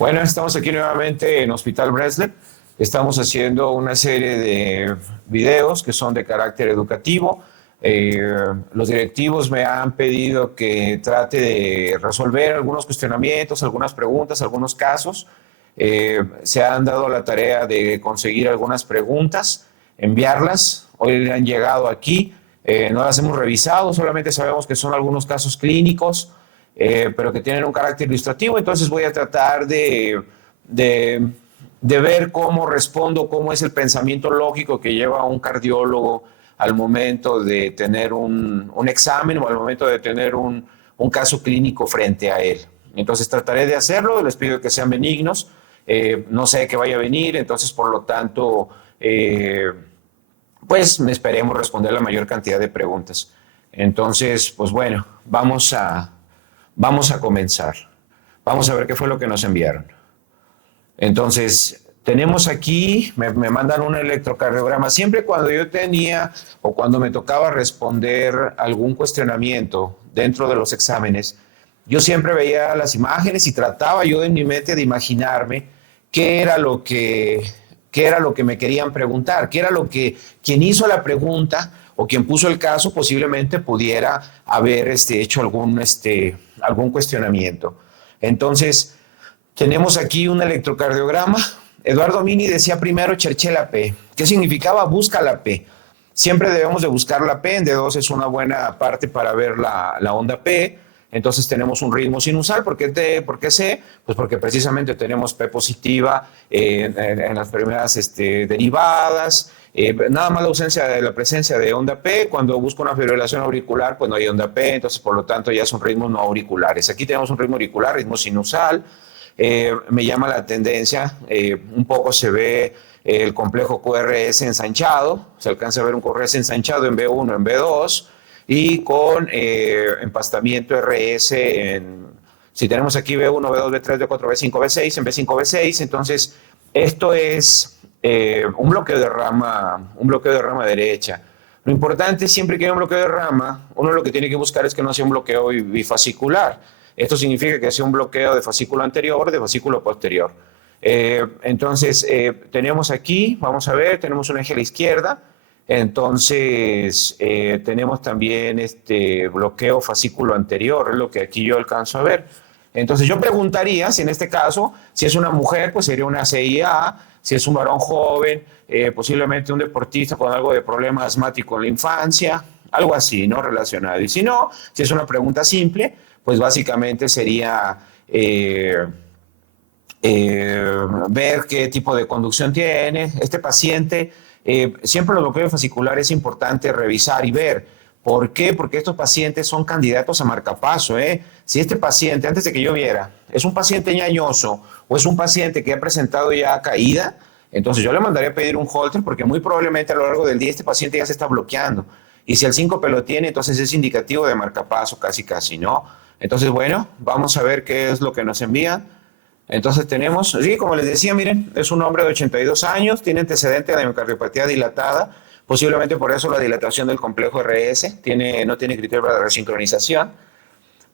Bueno, estamos aquí nuevamente en Hospital Bresler. Estamos haciendo una serie de videos que son de carácter educativo. Los directivos me han pedido que trate de resolver algunos cuestionamientos, algunas preguntas, algunos casos. Se han dado la tarea de conseguir algunas preguntas, enviarlas. Hoy han llegado aquí. No las hemos revisado, solamente sabemos que son algunos casos clínicos. Pero que tienen un carácter ilustrativo, entonces voy a tratar de ver cómo respondo, cómo es el pensamiento lógico que lleva un cardiólogo al momento de tener un examen o al momento de tener un caso clínico frente a él. Entonces trataré de hacerlo, les pido que sean benignos, no sé qué vaya a venir, entonces por lo tanto, pues esperemos responder la mayor cantidad de preguntas. Entonces, pues bueno, vamos a comenzar. Vamos a ver qué fue lo que nos enviaron. Entonces, tenemos aquí, me mandan un electrocardiograma. Siempre cuando yo tenía o cuando me tocaba responder algún cuestionamiento dentro de los exámenes, yo siempre veía las imágenes y trataba yo en mi mente de imaginarme qué era lo que me querían preguntar, qué era lo que quien hizo la pregunta o quien puso el caso posiblemente pudiera haber hecho algún cuestionamiento. Entonces, tenemos aquí un electrocardiograma. Eduardo Mini decía primero cherché la P. ¿Qué significaba? Busca la P. Siempre debemos de buscar la P. En D2 es una buena parte para ver la onda P. Entonces tenemos un ritmo sinusal. ¿Por qué C? Pues porque precisamente tenemos P positiva en las primeras derivadas. Nada más la presencia de onda P. Cuando busco una fibrilación auricular, pues no hay onda P. Entonces, por lo tanto, ya son ritmos no auriculares. Aquí tenemos un ritmo auricular, ritmo sinusal. Me llama la tendencia. Un poco se ve el complejo QRS ensanchado. Se alcanza a ver un QRS ensanchado en B1, en B2. Y con empastamiento RS si tenemos aquí B1, B2, B3, B4, B5, B6, en B5, B6, entonces esto es un bloqueo de rama derecha. Lo importante siempre que hay un bloqueo de rama, uno lo que tiene que buscar es que no sea un bloqueo bifascicular. Esto significa que sea un bloqueo de fascículo anterior o de fascículo posterior. Entonces, tenemos aquí, vamos a ver, tenemos un eje a la izquierda. Entonces, tenemos también bloqueo fascículo anterior, es lo que aquí yo alcanzo a ver. Entonces, yo preguntaría si en este caso, si es una mujer, pues sería una CIA, si es un varón joven, posiblemente un deportista con algo de problema asmático en la infancia, algo así, ¿no? Relacionado. Y si no, si es una pregunta simple, pues básicamente sería ver qué tipo de conducción tiene. Este paciente, siempre los bloqueos fasciculares es importante revisar y ver. ¿Por qué? Porque estos pacientes son candidatos a marcapaso. Si este paciente, antes de que yo viera, es un paciente ñañoso o es un paciente que ha presentado ya caída, entonces yo le mandaría a pedir un Holter porque muy probablemente a lo largo del día este paciente ya se está bloqueando. Y si el síncope lo tiene, entonces es indicativo de marcapaso casi, ¿no? Entonces, bueno, vamos a ver qué es lo que nos envían. Entonces tenemos, sí, como les decía, miren, es un hombre de 82 años, tiene antecedente de miocardiopatía dilatada, posiblemente por eso la dilatación del complejo RS, no tiene criterio para resincronización,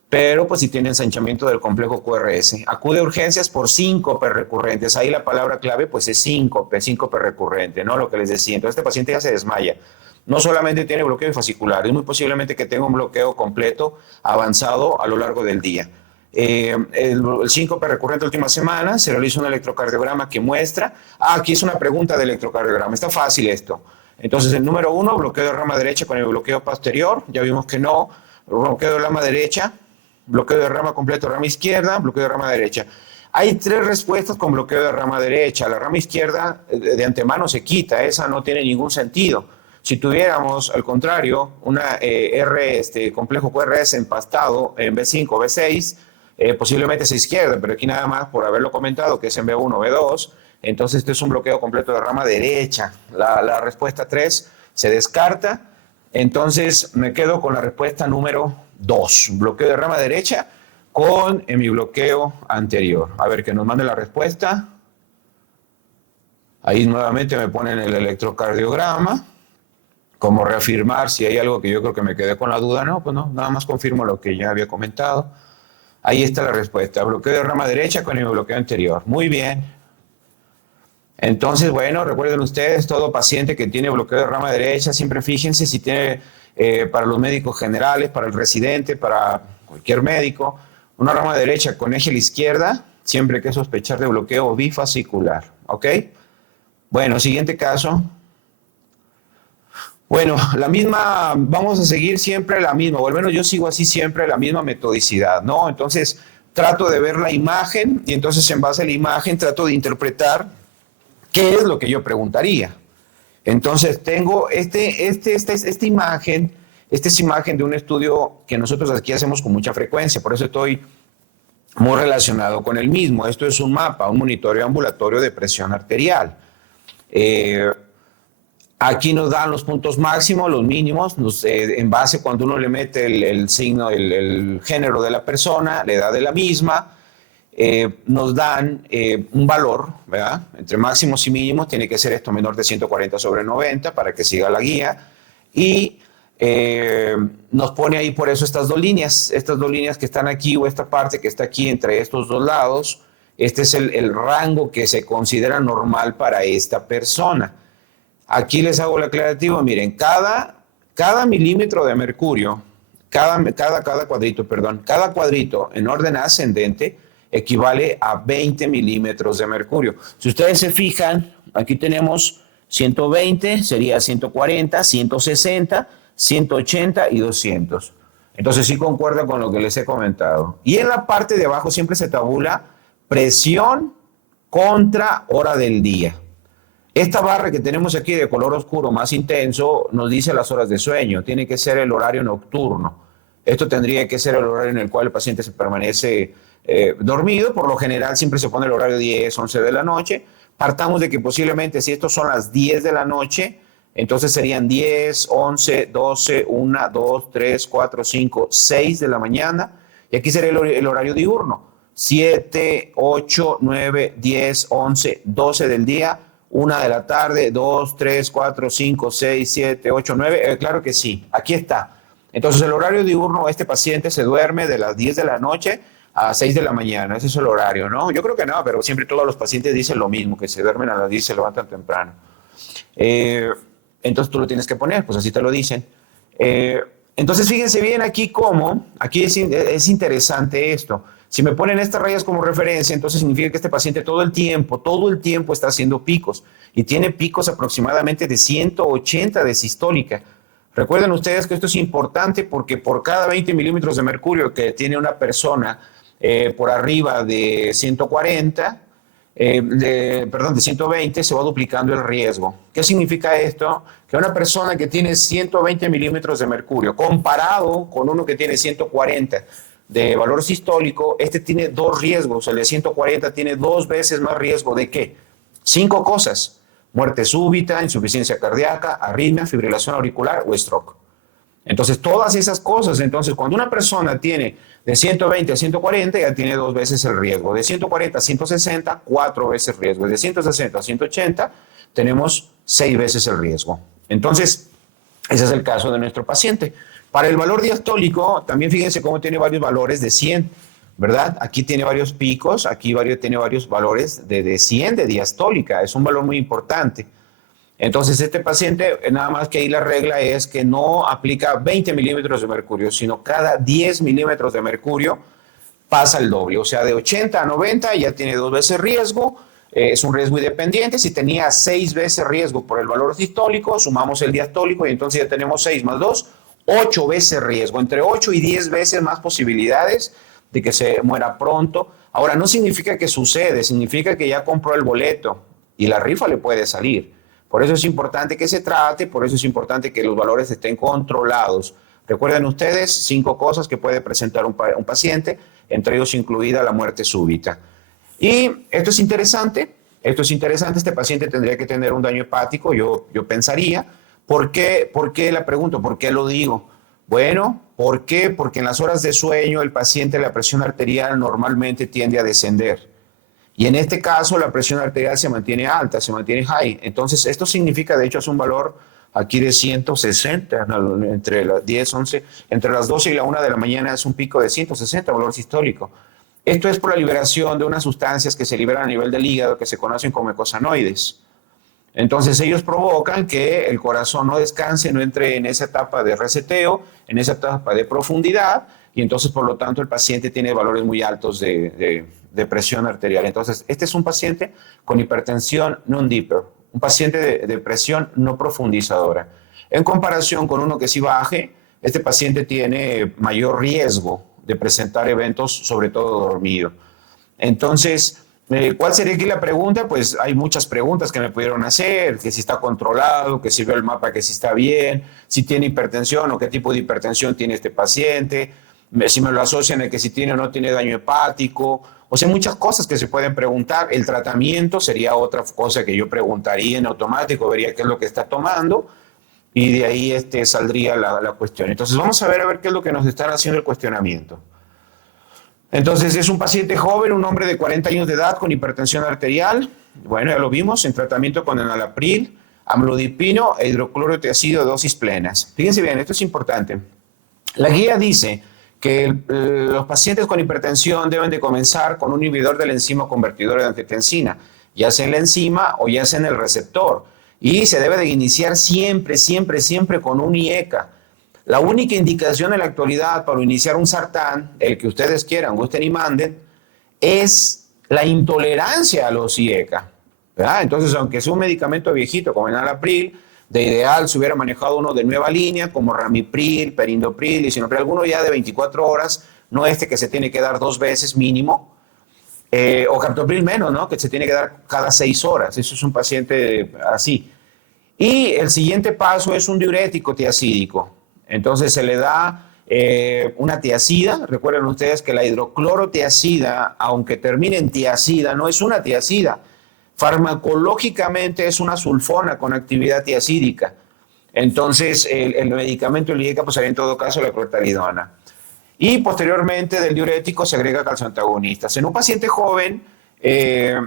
pero pues sí tiene ensanchamiento del complejo QRS. Acude a urgencias por síncope recurrentes, ahí la palabra clave pues es síncope recurrente, ¿no? Lo que les decía, entonces este paciente ya se desmaya. No solamente tiene bloqueo fascicular, es muy posiblemente que tenga un bloqueo completo avanzado a lo largo del día. El síncope recurrente la última semana, se realiza un electrocardiograma que muestra. Aquí es una pregunta de electrocardiograma, está fácil esto. Entonces, el número 1, bloqueo de rama derecha con el bloqueo posterior, ya vimos que no. Bloqueo de rama derecha, bloqueo de rama completo, rama izquierda, bloqueo de rama derecha. Hay 3 respuestas con bloqueo de rama derecha. La rama izquierda de antemano se quita, esa no tiene ningún sentido. Si tuviéramos, al contrario, una complejo QRS empastado en B5, B6, posiblemente es izquierda, pero aquí nada más por haberlo comentado que es en B1, B2, entonces este es un bloqueo completo de rama derecha. La respuesta 3 se descarta, entonces me quedo con la respuesta número 2, bloqueo de rama derecha con mi bloqueo anterior. A ver, que nos mande la respuesta. Ahí nuevamente me ponen el electrocardiograma, como reafirmar si hay algo que yo creo que me quedé con la duda. No, pues no, nada más confirmo lo que ya había comentado. Ahí está la respuesta. Bloqueo de rama derecha con el bloqueo anterior. Muy bien. Entonces, bueno, recuerden ustedes, todo paciente que tiene bloqueo de rama derecha, siempre fíjense si tiene para los médicos generales, para el residente, para cualquier médico, una rama derecha con eje a la izquierda, siempre hay que sospechar de bloqueo bifascicular. ¿Ok? Bueno, siguiente caso. Bueno, la misma, vamos a seguir siempre la misma, o al menos yo sigo así siempre la misma metodicidad, ¿no? Entonces, trato de ver la imagen y entonces en base a la imagen trato de interpretar qué es lo que yo preguntaría. Entonces, tengo esta imagen, esta es imagen de un estudio que nosotros aquí hacemos con mucha frecuencia, por eso estoy muy relacionado con el mismo. Esto es un mapa, un monitoreo ambulatorio de presión arterial. Aquí nos dan los puntos máximos, los mínimos, en base cuando uno le mete el signo, el género de la persona, la edad de la misma, nos dan un valor, ¿verdad? Entre máximos y mínimos tiene que ser esto menor de 140/90 para que siga la guía. Y nos pone ahí por eso estas dos líneas que están aquí o esta parte que está aquí entre estos dos lados. Este es el rango que se considera normal para esta persona. Aquí les hago el aclarativo, miren, cada milímetro de mercurio, cada cuadrito, perdón, cada cuadrito en orden ascendente equivale a 20 milímetros de mercurio. Si ustedes se fijan, aquí tenemos 120, sería 140, 160, 180 y 200. Entonces sí concuerda con lo que les he comentado. Y en la parte de abajo siempre se tabula presión contra hora del día. Esta barra que tenemos aquí de color oscuro más intenso nos dice las horas de sueño. Tiene que ser el horario nocturno. Esto tendría que ser el horario en el cual el paciente se permanece dormido. Por lo general siempre se pone el horario 10, 11 de la noche. Partamos de que posiblemente si estos son las 10 de la noche, entonces serían 10, 11, 12, 1, 2, 3, 4, 5, 6 de la mañana. Y aquí sería el horario diurno. 7, 8, 9, 10, 11, 12 del día. 1 de la tarde, 2, 3, 4, 5, 6, 7, 8, 9. Claro que sí, aquí está. Entonces el horario diurno, este paciente se duerme de las 10 de la noche a 6 de la mañana. Ese es el horario, ¿no? Yo creo que no, pero siempre todos los pacientes dicen lo mismo, que se duermen a las 10 y se levantan temprano. Entonces tú lo tienes que poner, pues así te lo dicen. Entonces fíjense bien aquí cómo, aquí es interesante esto. Si me ponen estas rayas como referencia, entonces significa que este paciente todo el tiempo está haciendo picos y tiene picos aproximadamente de 180 de sistólica. Recuerden ustedes que esto es importante porque por cada 20 milímetros de mercurio que tiene una persona por arriba de 140, de 120, se va duplicando el riesgo. ¿Qué significa esto? Que una persona que tiene 120 milímetros de mercurio comparado con uno que tiene 140 de valor sistólico, este tiene dos riesgos. El de 140 tiene 2 veces más riesgo de ¿qué? 5 cosas: muerte súbita, insuficiencia cardíaca, arritmia, fibrilación auricular o stroke. Entonces, todas esas cosas. Entonces, cuando una persona tiene de 120 a 140, ya tiene 2 veces el riesgo. De 140 a 160, 4 veces riesgo. De 160 a 180, tenemos 6 veces el riesgo. Entonces, ese es el caso de nuestro paciente. Para el valor diastólico, también fíjense cómo tiene varios valores de 100, ¿verdad? Aquí tiene varios picos, aquí tiene varios valores de 100 de diastólica. Es un valor muy importante. Entonces, este paciente, nada más que ahí la regla es que no aplica 20 milímetros de mercurio, sino cada 10 milímetros de mercurio pasa el doble. O sea, de 80 a 90 ya tiene 2 veces riesgo. Es un riesgo independiente. Si tenía 6 veces riesgo por el valor sistólico, sumamos el diastólico y entonces ya tenemos 6 más 2, 8 veces riesgo. Entre 8 y 10 veces más posibilidades de que se muera pronto. Ahora, no significa que sucede, significa que ya compró el boleto y la rifa le puede salir. Por eso es importante que se trate, por eso es importante que los valores estén controlados. Recuerden ustedes 5 cosas que puede presentar un paciente, entre ellos incluida la muerte súbita. Y esto es interesante, este paciente tendría que tener un daño hepático, yo pensaría. ¿Por qué la pregunto? ¿Por qué lo digo? Bueno, ¿por qué? Porque en las horas de sueño el paciente, la presión arterial normalmente tiende a descender. Y en este caso la presión arterial se mantiene alta, se mantiene high. Entonces esto significa, de hecho es un valor aquí de 160, no, entre las 10, 11, entre las 12 y la 1 de la mañana es un pico de 160 valor sistólico. Esto es por la liberación de unas sustancias que se liberan a nivel del hígado que se conocen como ecosanoides. Entonces ellos provocan que el corazón no descanse, no entre en esa etapa de reseteo, en esa etapa de profundidad, y entonces por lo tanto el paciente tiene valores muy altos de presión arterial. Entonces este es un paciente con hipertensión non-deeper, un paciente de presión no profundizadora. En comparación con uno que sí baje, este paciente tiene mayor riesgo de presentar eventos, sobre todo dormido. Entonces, ¿cuál sería aquí la pregunta? Pues hay muchas preguntas que me pudieron hacer, que si está controlado, que si veo el mapa, que si está bien, si tiene hipertensión o qué tipo de hipertensión tiene este paciente, si me lo asocian a que si tiene o no tiene daño hepático. O sea, muchas cosas que se pueden preguntar. El tratamiento sería otra cosa que yo preguntaría en automático, vería qué es lo que está tomando y de ahí saldría la cuestión. Entonces vamos a ver qué es lo que nos están haciendo el cuestionamiento. Entonces es un paciente joven, un hombre de 40 años de edad con hipertensión arterial. Bueno, ya lo vimos, en tratamiento con enalapril, amlodipino e hidroclorotiazida dosis plenas. Fíjense bien, esto es importante. La guía dice que los pacientes con hipertensión deben de comenzar con un inhibidor de la enzima convertidora de angiotensina, ya sea en la enzima o ya sea en el receptor. Y se debe de iniciar siempre, siempre, siempre con un IECA. La única indicación en la actualidad para iniciar un sartán, el que ustedes quieran, gusten y manden, es la intolerancia a los IECA, ¿verdad? Entonces, aunque sea un medicamento viejito como el enalapril, de ideal se hubiera manejado uno de nueva línea, como ramipril, perindopril, lisinopril, alguno ya de 24 horas, no que se tiene que dar 2 veces mínimo, o captopril menos, ¿no? Que se tiene que dar cada 6 horas. Eso es un paciente así. Y el siguiente paso es un diurético tiacídico. Entonces se le da una tiacida. Recuerden ustedes que la hidroclorotiazida, aunque termine en tiacida, no es una tiacida. Farmacológicamente es una sulfona con actividad tiacídica. Entonces el medicamento el IECA pues sería en todo caso la clortalidona. Y posteriormente del diurético se agrega calcioantagonistas. En un paciente joven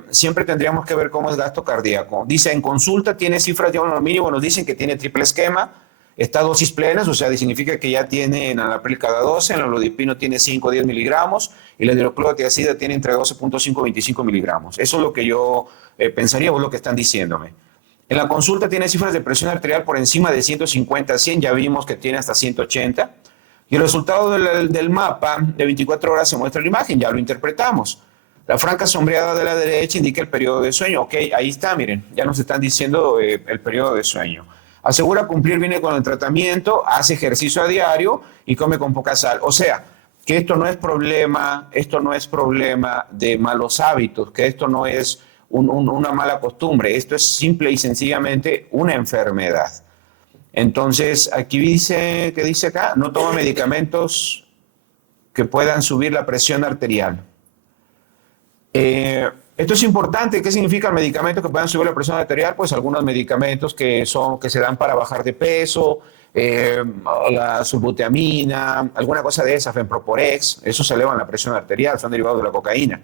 siempre tendríamos que ver cómo es gasto cardíaco. Dice, en consulta tiene cifras de lo mínimo, nos dicen que tiene triple esquema, está dosis plenas, o sea, significa que ya tiene enalapril cada 12, el amlodipino tiene 5 o 10 miligramos y la hidroclorotiazida tiene entre 12.5 y 25 miligramos. Eso es lo que yo pensaría, o es lo que están diciéndome. En la consulta tiene cifras de presión arterial por encima de 150 a 100, ya vimos que tiene hasta 180. Y el resultado del mapa de 24 horas se muestra en la imagen, ya lo interpretamos. La franja sombreada de la derecha indica el periodo de sueño. Ok, ahí está, miren, ya nos están diciendo el periodo de sueño. Asegura cumplir bien con el tratamiento, hace ejercicio a diario y come con poca sal. O sea, que esto no es problema de malos hábitos, que esto no es una mala costumbre, esto es simple y sencillamente una enfermedad. Entonces, aquí dice, ¿qué dice acá? No toma medicamentos que puedan subir la presión arterial. Esto es importante. ¿Qué significa medicamentos que puedan subir la presión arterial? Pues algunos medicamentos que se dan para bajar de peso, la sulbutamina, alguna cosa de esa, Fenproporex, eso se eleva la presión arterial, son derivados de la cocaína.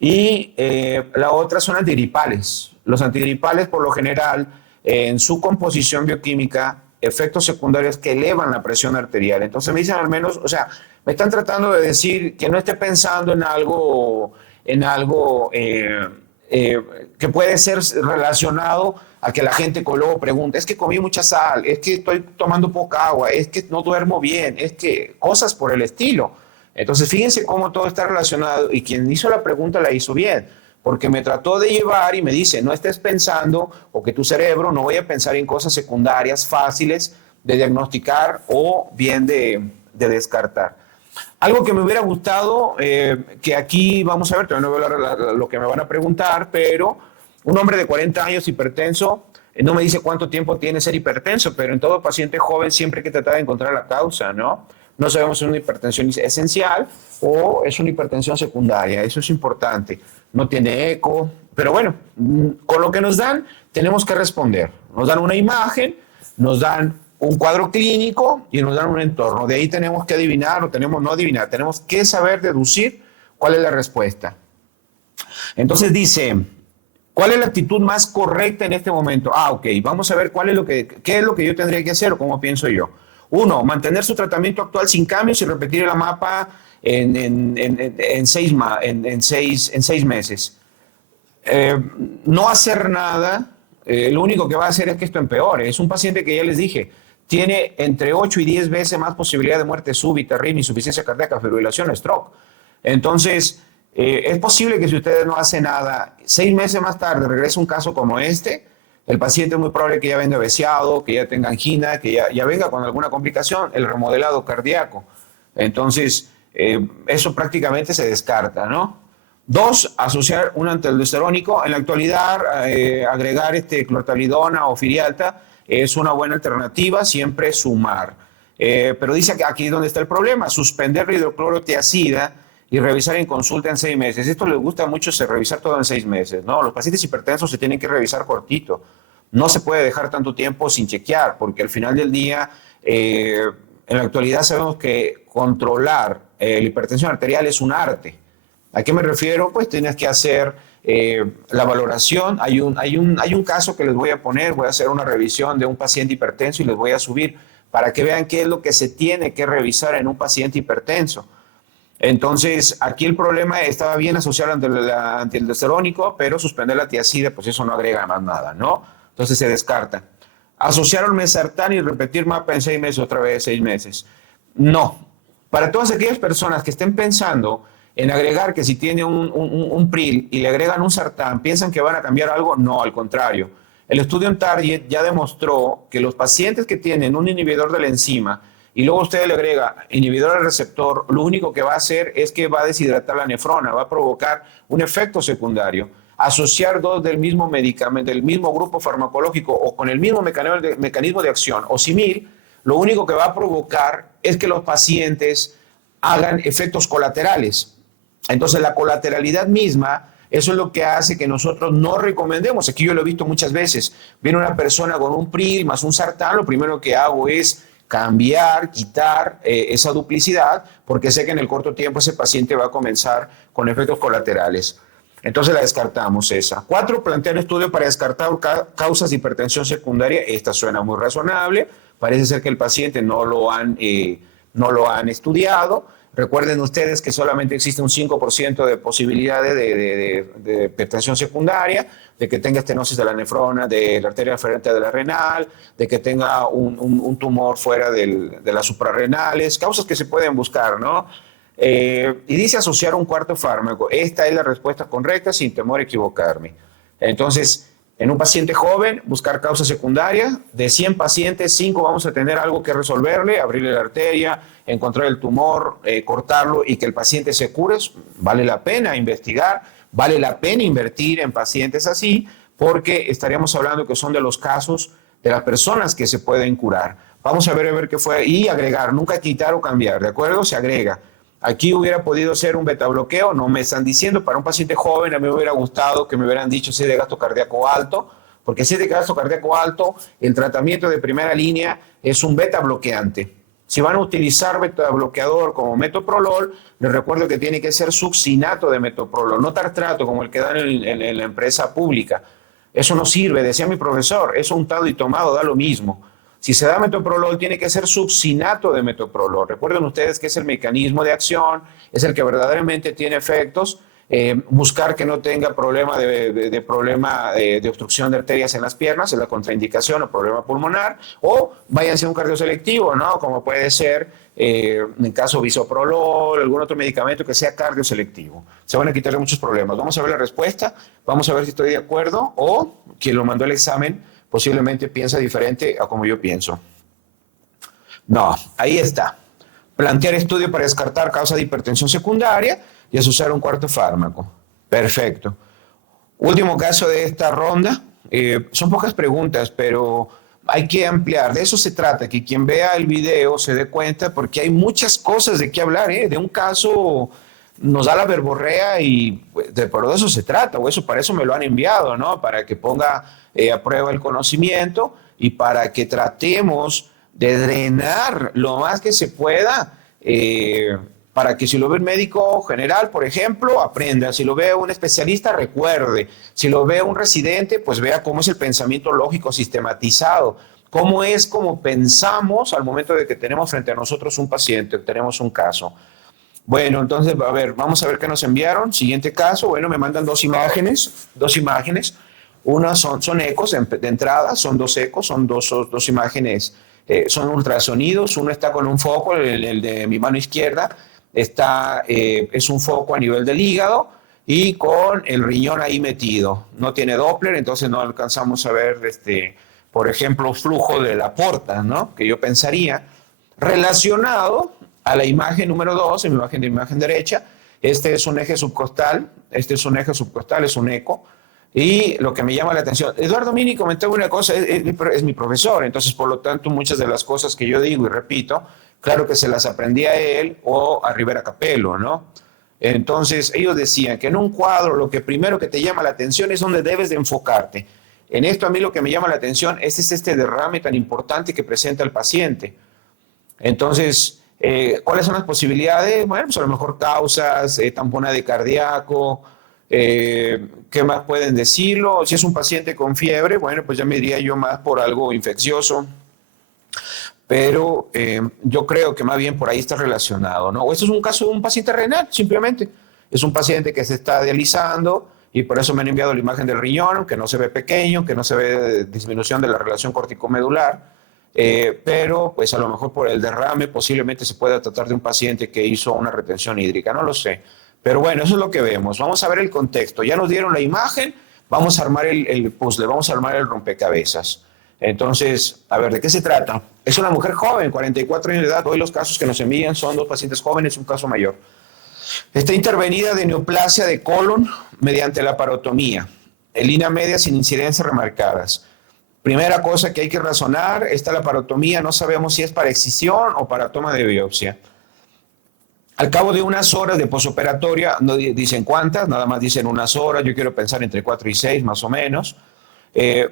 Y la otra son antigripales. Los antigripales, por lo general, en su composición bioquímica, efectos secundarios que elevan la presión arterial. Entonces me dicen al menos, o sea, me están tratando de decir que no esté pensando en algo que puede ser relacionado a que la gente luego pregunta, es que comí mucha sal, es que estoy tomando poca agua, es que no duermo bien, es que cosas por el estilo. Entonces fíjense cómo todo está relacionado y quien hizo la pregunta la hizo bien, porque me trató de llevar y me dice, no estés pensando o que tu cerebro no vaya a pensar en cosas secundarias fáciles de diagnosticar o bien de descartar. Algo que me hubiera gustado, que aquí vamos a ver, todavía no veo lo que me van a preguntar, pero un hombre de 40 años hipertenso, no me dice cuánto tiempo tiene ser hipertenso, pero en todo paciente joven siempre hay que tratar de encontrar la causa, ¿no? No sabemos si es una hipertensión esencial o es una hipertensión secundaria, eso es importante. No tiene eco, pero bueno, con lo que nos dan tenemos que responder. Nos dan una imagen, nos dan un cuadro clínico y nos dan un entorno. De ahí tenemos que adivinar o no adivinar, tenemos que saber deducir cuál es la respuesta. Entonces dice, ¿Cuál es la actitud más correcta en este momento? Ok, vamos a ver qué es lo que yo tendría que hacer o cómo pienso yo. Uno, mantener su tratamiento actual sin cambios y repetir el mapa en 6 meses. Eh, no hacer nada, lo único que va a hacer es que esto empeore. Es un paciente que ya les dije, tiene entre 8 y 10 veces más posibilidad de muerte súbita, RIM, insuficiencia cardíaca, fibrilación, stroke. Entonces, es posible que si ustedes no hacen nada, 6 meses más tarde regresa un caso como este, el paciente es muy probable que ya venga vesiado, que ya tenga angina, que ya venga con alguna complicación, el remodelado cardíaco. Entonces, eso prácticamente se descarta, ¿no? Dos, asociar un antialdosterónico. En la actualidad, agregar clortalidona o firialta es una buena alternativa, siempre sumar. Pero dice que aquí es donde está el problema, suspender la hidroclorotiazida y revisar en consulta en 6 meses. Esto les gusta mucho, revisar todo en 6 meses, ¿no? Los pacientes hipertensos se tienen que revisar cortito. No se puede dejar tanto tiempo sin chequear, porque al final del día, en la actualidad sabemos que controlar la hipertensión arterial es un arte. ¿A qué me refiero? Pues tienes que hacer la valoración. Hay un caso que les voy a poner, voy a hacer una revisión de un paciente hipertenso y les voy a subir para que vean qué es lo que se tiene que revisar en un paciente hipertenso. Entonces, aquí el problema estaba bien asociado al antialdosterónico, pero suspender la tiazida, pues eso no agrega más nada, ¿no? Entonces se descarta. Asociar al mesartán y repetir mapa en 6 meses, otra vez 6 meses. No. Para todas aquellas personas que estén pensando en agregar que si tiene un PRIL y le agregan un sartán, piensan que van a cambiar algo, no, al contrario. El estudio en Target ya demostró que los pacientes que tienen un inhibidor de la enzima y luego usted le agrega inhibidor del receptor, lo único que va a hacer es que va a deshidratar la nefrona, va a provocar un efecto secundario. Asociar dos del mismo medicamento, del mismo grupo farmacológico o con el mismo mecanismo de acción o simil, lo único que va a provocar es que los pacientes hagan efectos colaterales. Entonces, la colateralidad misma, eso es lo que hace que nosotros no recomendemos. Aquí yo lo he visto muchas veces. Viene una persona con un PRIL más un sartán, lo primero que hago es cambiar, quitar esa duplicidad, porque sé que en el corto tiempo ese paciente va a comenzar con efectos colaterales. Entonces la descartamos esa. 4, plantear estudio para descartar causas de hipertensión secundaria. Esta suena muy razonable. Parece ser que el paciente no lo han estudiado. Recuerden ustedes que solamente existe un 5% de posibilidades de hipertensión secundaria, de que tenga estenosis de la nefrona, de la arteria aferente de la renal, de que tenga un tumor fuera de las suprarrenales, causas que se pueden buscar, ¿no? Y dice asociar un cuarto fármaco. Esta es la respuesta correcta sin temor a equivocarme. Entonces, en un paciente joven, buscar causa secundaria. De 100 pacientes, 5 vamos a tener algo que resolverle, abrirle la arteria, encontrar el tumor, cortarlo y que el paciente se cure. Vale la pena investigar, vale la pena invertir en pacientes así, porque estaríamos hablando que son de los casos de las personas que se pueden curar. Vamos a ver qué fue y agregar, nunca quitar o cambiar, ¿de acuerdo? Se agrega. Aquí hubiera podido ser un beta bloqueo, no me están diciendo, para un paciente joven a mí me hubiera gustado que me hubieran dicho si es de gasto cardíaco alto, porque si es de gasto cardíaco alto, el tratamiento de primera línea es un beta bloqueante. Si van a utilizar beta bloqueador como metoprolol, les recuerdo que tiene que ser succinato de metoprolol, no tartrato como el que dan en la empresa pública. Eso no sirve, decía mi profesor, eso untado y tomado da lo mismo. Si se da metoprolol, tiene que ser succinato de metoprolol. Recuerden ustedes que es el mecanismo de acción, es el que verdaderamente tiene efectos. Buscar que no tenga problema de obstrucción de arterias en las piernas, es la contraindicación o problema pulmonar, o váyanse a un cardioselectivo, ¿no? Como puede ser, en caso bisoprolol, algún otro medicamento que sea cardioselectivo. Se van a quitar muchos problemas. Vamos a ver la respuesta, vamos a ver si estoy de acuerdo o quien lo mandó el examen posiblemente piensa diferente a como yo pienso. No, ahí está. Plantear estudio para descartar causa de hipertensión secundaria y asociar un cuarto fármaco. Perfecto. Último caso de esta ronda. Son pocas preguntas, pero hay que ampliar. De eso se trata, que quien vea el video se dé cuenta, porque hay muchas cosas de qué hablar. De un caso nos da la verborrea y por eso se trata, o eso para eso me lo han enviado, ¿no? Para que ponga a prueba el conocimiento y para que tratemos de drenar lo más que se pueda para que si lo ve un médico general, por ejemplo, aprenda. Si lo ve un especialista, recuerde. Si lo ve un residente, pues vea cómo es el pensamiento lógico sistematizado. Cómo es como pensamos al momento de que tenemos frente a nosotros un paciente, tenemos un caso. Bueno, entonces, a ver, vamos a ver qué nos enviaron. Siguiente caso, bueno, me mandan dos imágenes. Una son ecos de entrada, son dos ecos, son dos imágenes, son ultrasonidos. Uno está con un foco, el de mi mano izquierda, es un foco a nivel del hígado y con el riñón ahí metido. No tiene Doppler, entonces no alcanzamos a ver, por ejemplo, flujo de la porta, ¿no? Que yo pensaría. Relacionado a la imagen número 2, en mi imagen derecha, este es un eje subcostal, es un eco. Y lo que me llama la atención, Eduardo Mini comentaba una cosa, es mi profesor, entonces por lo tanto muchas de las cosas que yo digo y repito, claro que se las aprendí a él o a Rivera Capello, ¿no? Entonces ellos decían que en un cuadro lo que primero que te llama la atención es donde debes de enfocarte. En esto a mí lo que me llama la atención es este derrame tan importante que presenta el paciente. Entonces, ¿cuáles son las posibilidades? Bueno, pues a lo mejor causas, tamponade cardíaco, ¿qué más pueden decirlo? Si es un paciente con fiebre, bueno, pues ya me iría yo más por algo infeccioso, pero yo creo que más bien por ahí está relacionado, ¿no? O esto es un caso de un paciente renal, simplemente. Es un paciente que se está dializando y por eso me han enviado la imagen del riñón, que no se ve pequeño, que no se ve disminución de la relación corticomedular, pero pues a lo mejor por el derrame posiblemente se pueda tratar de un paciente que hizo una retención hídrica, no lo sé. Pero bueno, eso es lo que vemos. Vamos a ver el contexto. Ya nos dieron la imagen, vamos a armar el puzzle, vamos a armar el rompecabezas. Entonces, a ver, ¿de qué se trata? Es una mujer joven, 44 años de edad. Hoy los casos que nos envían son dos pacientes jóvenes, un caso mayor. Está intervenida de neoplasia de colon mediante la parotomía. Línea media sin incidencias remarcadas. Primera cosa que hay que razonar, está la parotomía, no sabemos si es para excisión o para toma de biopsia. Al cabo de unas horas de posoperatoria, no dicen cuántas, nada más dicen unas horas, yo quiero pensar entre 4 y 6 más o menos,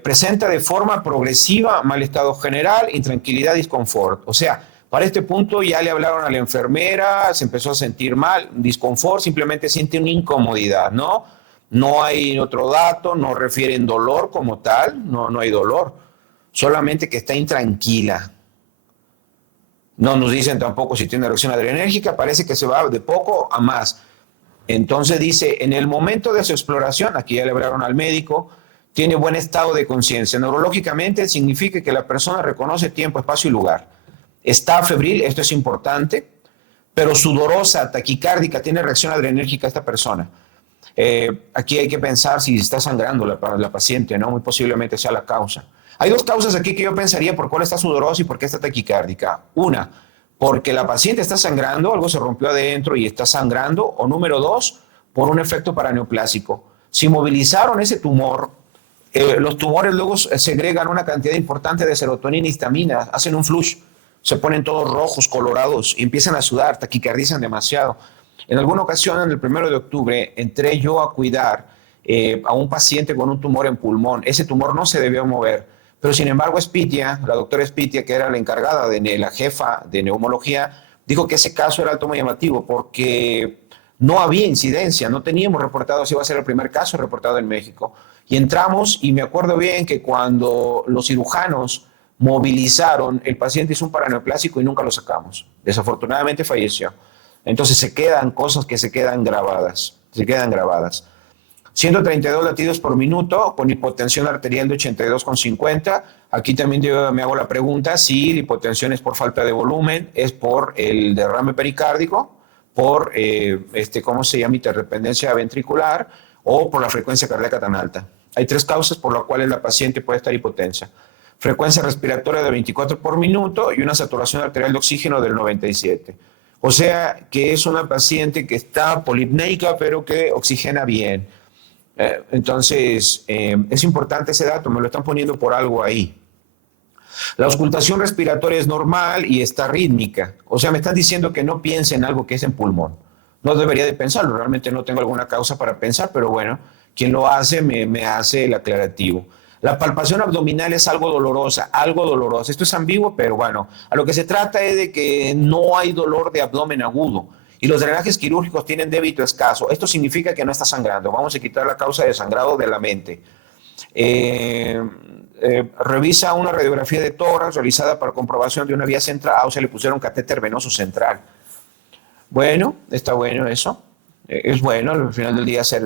presenta de forma progresiva mal estado general, intranquilidad, disconfort. O sea, para este punto ya le hablaron a la enfermera, se empezó a sentir mal, disconfort, simplemente siente una incomodidad, ¿no? No hay otro dato, no refieren dolor como tal, no hay dolor, solamente que está intranquila. No nos dicen tampoco si tiene reacción adrenérgica, parece que se va de poco a más. Entonces dice, en el momento de su exploración, aquí ya le hablaron al médico, tiene buen estado de conciencia. Neurológicamente significa que la persona reconoce tiempo, espacio y lugar. Está febril, esto es importante, pero sudorosa, taquicárdica, tiene reacción adrenérgica esta persona. Aquí hay que pensar si está sangrando la paciente, ¿no? Muy posiblemente sea la causa. Hay dos causas aquí que yo pensaría por cuál está sudorosa y por qué está taquicárdica. Una, porque la paciente está sangrando, algo se rompió adentro y está sangrando. O número dos, por un efecto paraneoplásico. Si movilizaron ese tumor, los tumores luego segregan una cantidad importante de serotonina y histamina, hacen un flush, se ponen todos rojos, colorados y empiezan a sudar, taquicardizan demasiado. En alguna ocasión, en el 1 de octubre, entré yo a cuidar a un paciente con un tumor en pulmón. Ese tumor no se debió mover. Pero sin embargo, Spitia, la doctora Spitia, que era la encargada la jefa de neumología, dijo que ese caso era alto muy llamativo porque no había incidencia, no teníamos reportado, si iba a ser el primer caso reportado en México. Y entramos y me acuerdo bien que cuando los cirujanos movilizaron, el paciente hizo un paraneoplásico y nunca lo sacamos. Desafortunadamente falleció. Entonces se quedan cosas que se quedan grabadas. 132 latidos por minuto con hipotensión arterial de 82,50. Aquí también yo me hago la pregunta si la hipotensión es por falta de volumen, es por el derrame pericárdico, por ¿cómo se llama? Interdependencia ventricular o por la frecuencia cardíaca tan alta. Hay tres causas por las cuales la paciente puede estar hipotensa. Frecuencia respiratoria de 24 por minuto y una saturación arterial de oxígeno del 97. O sea que es una paciente que está polipneica pero que oxigena bien. Entonces, es importante ese dato, me lo están poniendo por algo ahí. La auscultación respiratoria es normal y está rítmica. O sea, me están diciendo que no piense en algo que es en pulmón. No debería de pensarlo, realmente no tengo alguna causa para pensar, pero bueno, quien lo hace me hace el aclarativo. La palpación abdominal es algo dolorosa. Esto es ambiguo, pero bueno, a lo que se trata es de que no hay dolor de abdomen agudo. y los drenajes quirúrgicos tienen débito escaso, esto significa que no está sangrando. Vamos a quitar la causa de sangrado de la mente. Revisa una radiografía de tórax realizada para comprobación de una vía central, o sea, le pusieron catéter venoso central. Bueno, está bueno eso. Es bueno al final del día ser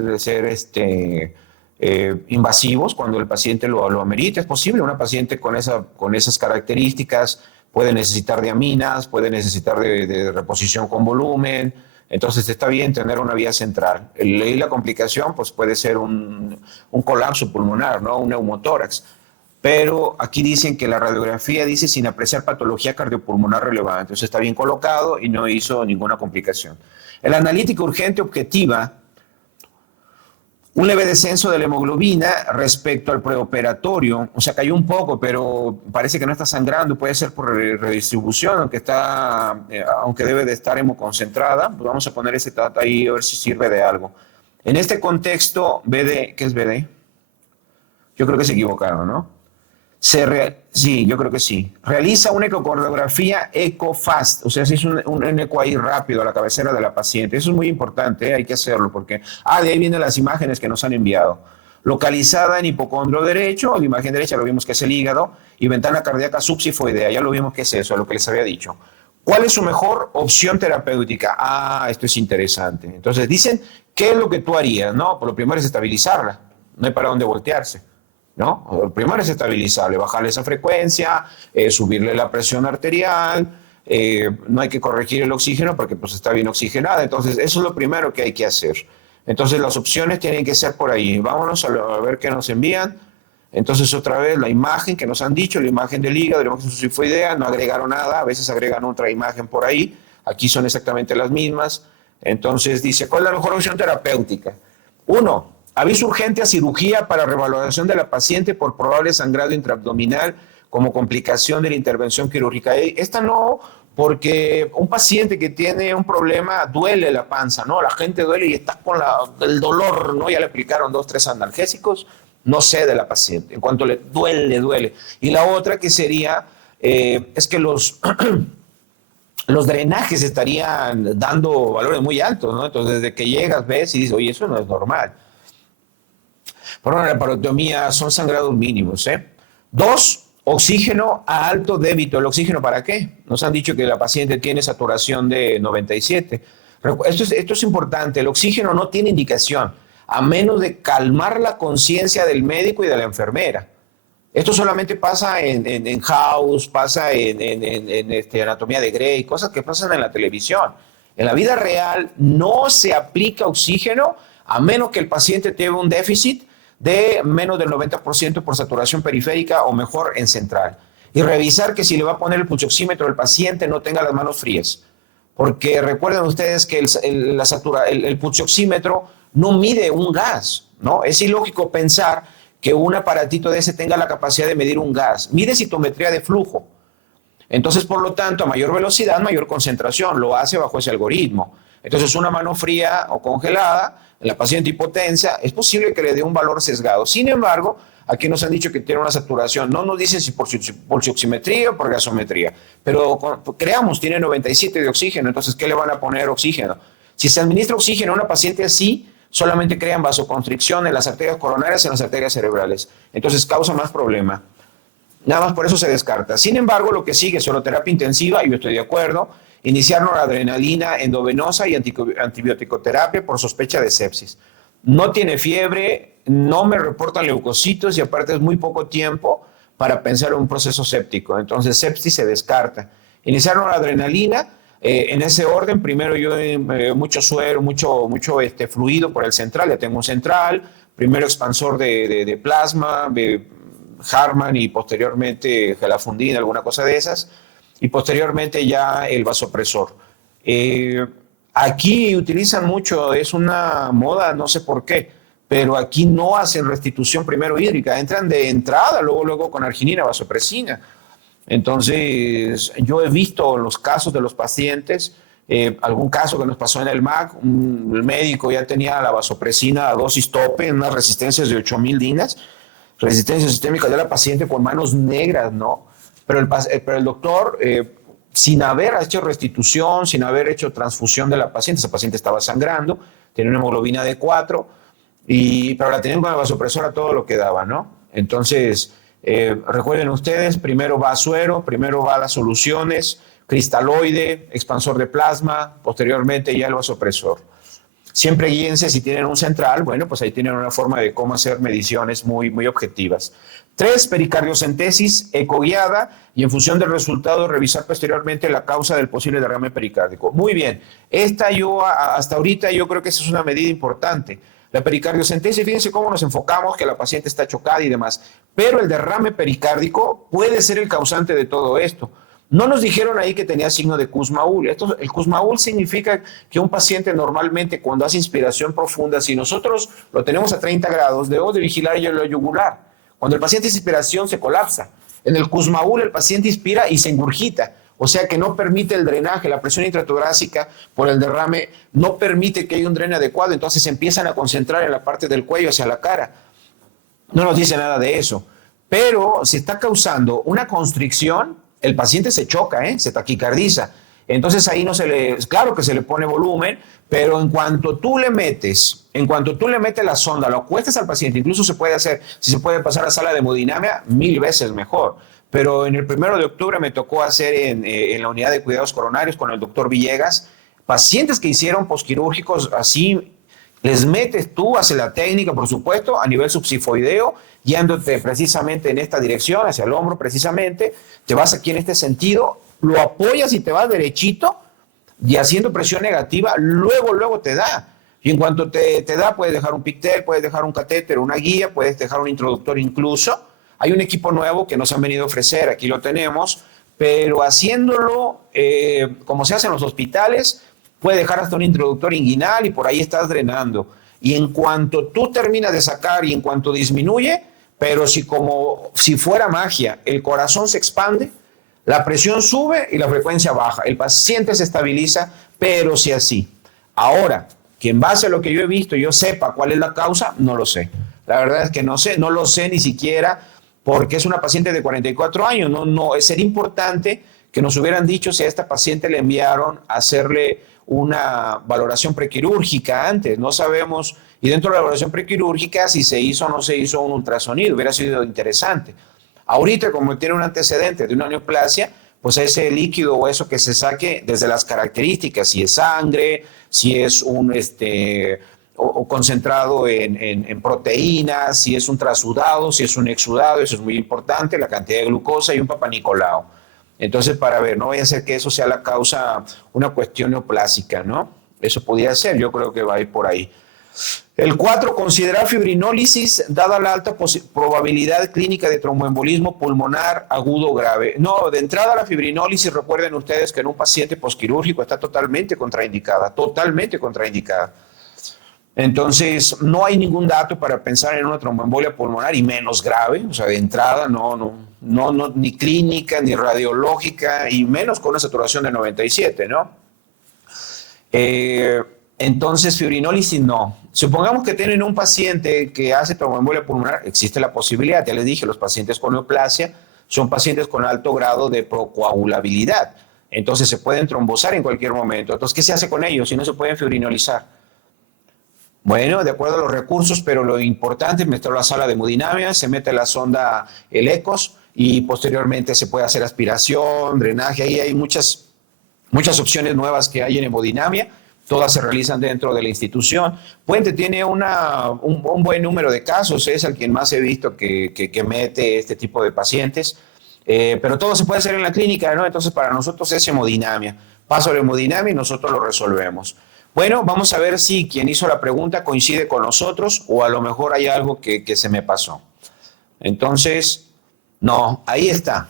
invasivos cuando el paciente lo amerita. Es posible, una paciente con esas características puede necesitar de aminas, puede necesitar de reposición con volumen. Entonces está bien tener una vía central. Y la complicación pues, puede ser un colapso pulmonar, ¿no? Un neumotórax. Pero aquí dicen que la radiografía dice sin apreciar patología cardiopulmonar relevante. Entonces está bien colocado y no hizo ninguna complicación. En la analítica urgente objetiva, un leve descenso de la hemoglobina respecto al preoperatorio, o sea, cayó un poco, pero parece que no está sangrando, puede ser por redistribución, aunque debe de estar hemoconcentrada. Pues vamos a poner ese dato ahí a ver si sirve de algo. En este contexto, BD, ¿qué es BD? Yo creo que se equivocaron, ¿no? Sí, yo creo que sí. Realiza una ecocardiografía EcoFast, o sea, si es un eco ahí rápido a la cabecera de la paciente. Eso es muy importante, hay que hacerlo porque, de ahí vienen las imágenes que nos han enviado. Localizada en hipocondrio derecho, la imagen derecha lo vimos que es el hígado, y ventana cardíaca subsifoidea, ya lo vimos que es eso, lo que les había dicho. ¿Cuál es su mejor opción terapéutica? Esto es interesante. Entonces dicen, ¿qué es lo que tú harías? No, pues lo primero es estabilizarla, no hay para dónde voltearse. ¿No? Lo primero es estabilizarle, bajarle esa frecuencia, subirle la presión arterial, no hay que corregir el oxígeno porque pues, está bien oxigenada. Entonces, eso es lo primero que hay que hacer. Entonces, las opciones tienen que ser por ahí. Vámonos a ver qué nos envían. Entonces, otra vez, la imagen que nos han dicho, la imagen del hígado, la imagen subsifoidea, no agregaron nada, a veces agregan otra imagen por ahí. Aquí son exactamente las mismas. Entonces, dice, ¿cuál es la mejor opción terapéutica? 1. Aviso urgente a cirugía para revaloración de la paciente por probable sangrado intraabdominal como complicación de la intervención quirúrgica. Esta no, porque un paciente que tiene un problema duele la panza, ¿no? La gente duele y está con el dolor, ¿no? Ya le aplicaron 2, 3 analgésicos, no cede la paciente. En cuanto le duele. Y la otra que sería, es que los drenajes estarían dando valores muy altos, ¿no? Entonces, desde que llegas, ves y dices, oye, eso no es normal. Por una laparotomía son sangrados mínimos. 2, oxígeno a alto débito. ¿El oxígeno para qué? Nos han dicho que la paciente tiene saturación de 97. Esto es importante. El oxígeno no tiene indicación, a menos de calmar la conciencia del médico y de la enfermera. Esto solamente pasa en House, pasa en Anatomía de Grey, cosas que pasan en la televisión. En la vida real no se aplica oxígeno a menos que el paciente tenga un déficit de menos del 90% por saturación periférica o mejor en central. Y revisar que si le va a poner el pulsioxímetro el paciente no tenga las manos frías. Porque recuerden ustedes que el pulsioxímetro no mide un gas, ¿no? Es ilógico pensar que un aparatito de ese tenga la capacidad de medir un gas. Mide citometría de flujo. Entonces, por lo tanto, a mayor velocidad, mayor concentración. Lo hace bajo ese algoritmo. Entonces, una mano fría o congelada, en la paciente hipotensa, es posible que le dé un valor sesgado. Sin embargo, aquí nos han dicho que tiene una saturación. No nos dicen si por oximetría o por gasometría. Pero creamos, tiene 97 de oxígeno. Entonces, ¿qué le van a poner oxígeno? Si se administra oxígeno a una paciente así, solamente crean vasoconstricción en las arterias coronarias y en las arterias cerebrales. Entonces, causa más problema. Nada más por eso se descarta. Sin embargo, lo que sigue es soloterapia intensiva, y yo estoy de acuerdo. Iniciar noradrenalina endovenosa y antibiótico-terapia por sospecha de sepsis. No tiene fiebre, no me reportan leucocitos y aparte es muy poco tiempo para pensar en un proceso séptico. Entonces, sepsis se descarta. Iniciar noradrenalina, en ese orden, primero yo mucho suero, mucho fluido por el central, ya tengo un central, primero expansor de plasma, Harman y posteriormente gelafundina, alguna cosa de esas. Y posteriormente ya el vasopresor. Aquí utilizan mucho, es una moda, no sé por qué, pero aquí no hacen restitución primero hídrica, entran de entrada, luego con arginina, vasopresina. Entonces, yo he visto los casos de los pacientes, algún caso que nos pasó en el MAC, el médico ya tenía la vasopresina a dosis tope, en unas resistencias de 8,000 dinas, resistencia sistémica de la paciente con manos negras, ¿no? Pero el doctor sin haber hecho restitución, sin haber hecho transfusión de la paciente. Esa paciente estaba sangrando, tenía una hemoglobina de 4, pero la tenían con la vasopresora todo lo que daba, ¿no? Entonces, recuerden ustedes, primero va a suero, primero va a las soluciones, cristaloide, expansor de plasma, posteriormente ya el vasopresor. Siempre guíense si tienen un central, bueno, pues ahí tienen una forma de cómo hacer mediciones muy, muy objetivas. 3, pericardiocentesis ecoguiada y en función del resultado revisar posteriormente la causa del posible derrame pericárdico. Muy bien, hasta ahorita yo creo que esa es una medida importante. La pericardiocentesis, fíjense cómo nos enfocamos, que la paciente está chocada y demás, pero el derrame pericárdico puede ser el causante de todo esto. No nos dijeron ahí que tenía signo de Kussmaul. El Kussmaul significa que un paciente normalmente cuando hace inspiración profunda, si nosotros lo tenemos a 30 grados, debemos de vigilar el yugular. Cuando el paciente hace inspiración se colapsa. En el Kussmaul el paciente inspira y se engurgita, o sea que no permite el drenaje, la presión intratorácica por el derrame no permite que haya un drenaje adecuado, entonces se empiezan a concentrar en la parte del cuello hacia la cara. No nos dice nada de eso, pero se está causando una constricción, el paciente se choca, se taquicardiza. Entonces ahí claro que se le pone volumen, pero en cuanto tú le metes la sonda, lo acuestas al paciente, incluso se puede hacer, si se puede pasar a sala de hemodinamia, 1000 veces mejor. Pero en el 1 de octubre me tocó hacer en la unidad de cuidados coronarios con el doctor Villegas, pacientes que hicieron posquirúrgicos así, les metes tú, haces la técnica, por supuesto, a nivel subsifoideo, guiándote precisamente en esta dirección, hacia el hombro precisamente, te vas aquí en este sentido, lo apoyas y te vas derechito y haciendo presión negativa, luego te da. Y en cuanto te da, puedes dejar un pictel, puedes dejar un catéter, una guía, puedes dejar un introductor incluso. Hay un equipo nuevo que nos han venido a ofrecer, aquí lo tenemos, pero haciéndolo como se hace en los hospitales, puede dejar hasta un introductor inguinal y por ahí estás drenando. Y en cuanto tú terminas de sacar y en cuanto disminuye, pero si fuera magia, el corazón se expande, la presión sube y la frecuencia baja. El paciente se estabiliza, pero si así. Ahora, que en base a lo que yo he visto, yo sepa cuál es la causa, no lo sé. La verdad es que no sé, no lo sé ni siquiera porque es una paciente de 44 años. Sería importante que nos hubieran dicho si a esta paciente le enviaron a hacerle una valoración prequirúrgica antes. No sabemos, y dentro de la valoración prequirúrgica, si se hizo o no se hizo un ultrasonido, hubiera sido interesante. Ahorita, como tiene un antecedente de una neoplasia, pues ese líquido o eso que se saque desde las características, si es sangre, si es un o concentrado en proteínas, si es un trasudado, si es un exudado, eso es muy importante, la cantidad de glucosa y un papanicolao. Entonces, para ver, no vaya a ser que eso sea la causa, una cuestión neoplásica, ¿no? Eso podría ser, yo creo que va a ir por ahí. El 4, considerar fibrinólisis dada la alta probabilidad clínica de tromboembolismo pulmonar agudo grave. No, de entrada la fibrinólisis, recuerden ustedes que en un paciente posquirúrgico está totalmente contraindicada, Entonces, no hay ningún dato para pensar en una tromboembolia pulmonar y menos grave, o sea, de entrada no, ni clínica, ni radiológica, y menos con una saturación de 97, ¿no? Entonces, fibrinólisis no. Supongamos que tienen un paciente que hace tromboembolia pulmonar, existe la posibilidad, ya les dije, los pacientes con neoplasia son pacientes con alto grado de procoagulabilidad, entonces se pueden trombosar en cualquier momento. Entonces, ¿qué se hace con ellos si no se pueden fibrinolizar? Bueno, de acuerdo a los recursos, pero lo importante es meterlo a la sala de hemodinamia, se mete la sonda, el ECOS, y posteriormente se puede hacer aspiración, drenaje. Ahí hay muchas opciones nuevas que hay en hemodinamia, todas se realizan dentro de la institución. Puente tiene un buen número de casos, es el quien más he visto que mete este tipo de pacientes, pero todo se puede hacer en la clínica, ¿no? Entonces para nosotros es hemodinamia. Paso a la hemodinamia y nosotros lo resolvemos. Bueno, vamos a ver si quien hizo la pregunta coincide con nosotros o a lo mejor hay algo que se me pasó. Entonces, no, ahí está.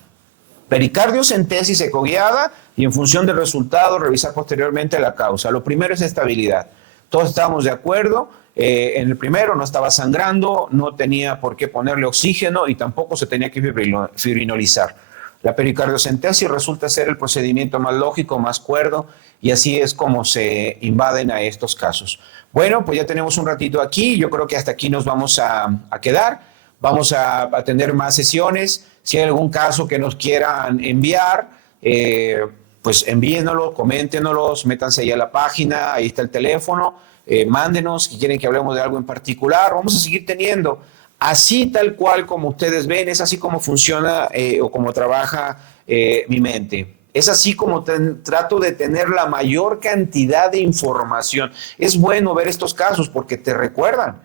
Pericardiocentesis ecoguiada y en función del resultado revisar posteriormente la causa. Lo primero es estabilidad. Todos estábamos de acuerdo. En el primero no estaba sangrando, no tenía por qué ponerle oxígeno y tampoco se tenía que fibrinolizar. La pericardiocentesis resulta ser el procedimiento más lógico, más cuerdo, y así es como se invaden a estos casos. Bueno, pues ya tenemos un ratito aquí, yo creo que hasta aquí nos vamos a quedar. Vamos a tener más sesiones. Si hay algún caso que nos quieran enviar, pues envíenoslo, coméntenos, métanse ahí a la página, ahí está el teléfono, mándenos si quieren que hablemos de algo en particular. Vamos a seguir teniendo. Así tal cual como ustedes ven, es así como funciona o como trabaja mi mente. Es así como trato de tener la mayor cantidad de información. Es bueno ver estos casos porque te recuerdan,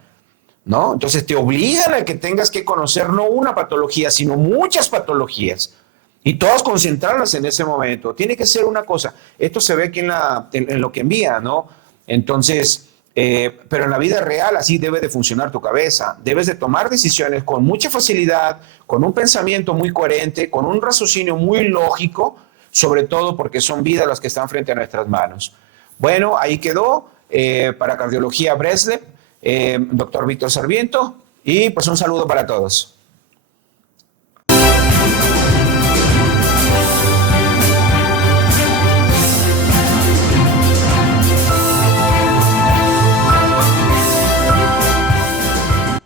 ¿no? Entonces te obligan a que tengas que conocer no una patología, sino muchas patologías. Y todas concentrarlas en ese momento. Tiene que ser una cosa. Esto se ve aquí en lo que envía, ¿no? Entonces, pero en la vida real así debe de funcionar tu cabeza. Debes de tomar decisiones con mucha facilidad, con un pensamiento muy coherente, con un raciocinio muy lógico, sobre todo porque son vidas las que están frente a nuestras manos. Bueno, ahí quedó para Cardiología Breslev, doctor Víctor Sarmiento, y pues un saludo para todos.